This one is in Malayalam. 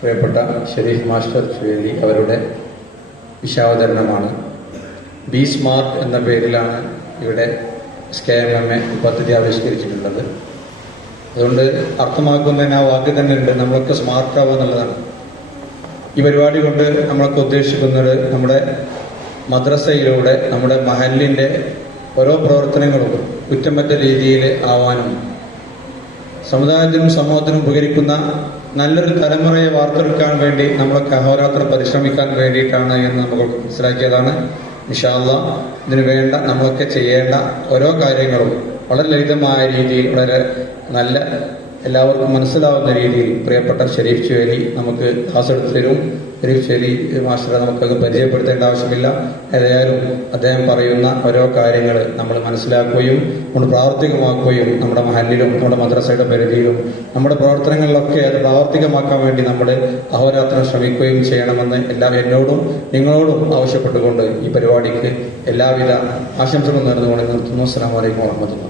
പ്രിയപ്പെട്ട ഷെരീഫ് മാസ്റ്റർ ചുവേലി അവരുടെ വിശാവതരണമാണ്. ബി സ്മാർട്ട് എന്ന പേരിലാണ് ഇവിടെ S K M M A പദ്ധതി ആവിഷ്കരിച്ചിട്ടുള്ളത്. അതുകൊണ്ട് അർത്ഥമാക്കുന്നതിന് ആ വാക്ക് തന്നെ ഉണ്ട് നമ്മളൊക്കെ സ്മാർട്ട് ആവുക എന്നുള്ളതാണ്. ഈ പരിപാടി കൊണ്ട് നമ്മളൊക്കെ ഉദ്ദേശിക്കുന്നത് നമ്മുടെ മദ്രസയിലൂടെ നമ്മുടെ മഹലിന്റെ ഓരോ പ്രവർത്തനങ്ങളും കുറ്റമറ്റ രീതിയിൽ ആവാനും സമുദായത്തിനും സമൂഹത്തിനും ഉപകരിക്കുന്ന നല്ലൊരു തലമുറയെ വാർത്തെടുക്കാൻ വേണ്ടി നമ്മളൊക്കെ അഹോരാത്രം പരിശ്രമിക്കാൻ വേണ്ടിയിട്ടാണ് എന്ന് നമുക്ക് മനസ്സിലാക്കിയതാണ്. ഇൻഷാല്ല ഇതിനു വേണ്ട നമ്മളൊക്കെ ചെയ്യേണ്ട ഓരോ കാര്യങ്ങളും വളരെ ലളിതമായ രീതിയിൽ വളരെ നല്ല എല്ലാവർക്കും മനസ്സിലാവുന്ന രീതിയിൽ പ്രിയപ്പെട്ട ഷെരീഫ് ചുവേലി നമുക്ക് ക്ലാസ് എടുത്തു തരും. ഷെരീഫ് ചുവേലി മാസ്റ്ററെ നമുക്കത് പരിചയപ്പെടുത്തേണ്ട ആവശ്യമില്ല. ഏതായാലും അദ്ദേഹം പറയുന്ന ഓരോ കാര്യങ്ങൾ നമ്മൾ മനസ്സിലാക്കുകയും നമ്മൾ പ്രാവർത്തികമാക്കുകയും നമ്മുടെ മഹലിലും നമ്മുടെ മദ്രസയുടെ പരിധിയിലും നമ്മുടെ പ്രവർത്തനങ്ങളിലൊക്കെ അത് പ്രാവർത്തികമാക്കാൻ വേണ്ടി നമ്മൾ അഹോരാത്രം ശ്രമിക്കുകയും ചെയ്യണമെന്ന് എല്ലാ എന്നോടും നിങ്ങളോടും ആവശ്യപ്പെട്ടുകൊണ്ട് ഈ പരിപാടിക്ക് എല്ലാവിധ ആശംസകളും നേർന്നുകൊണ്ട് നിർത്തുന്നു. അസ്സാം വലൈക്കും വാഹമത്തുള്ള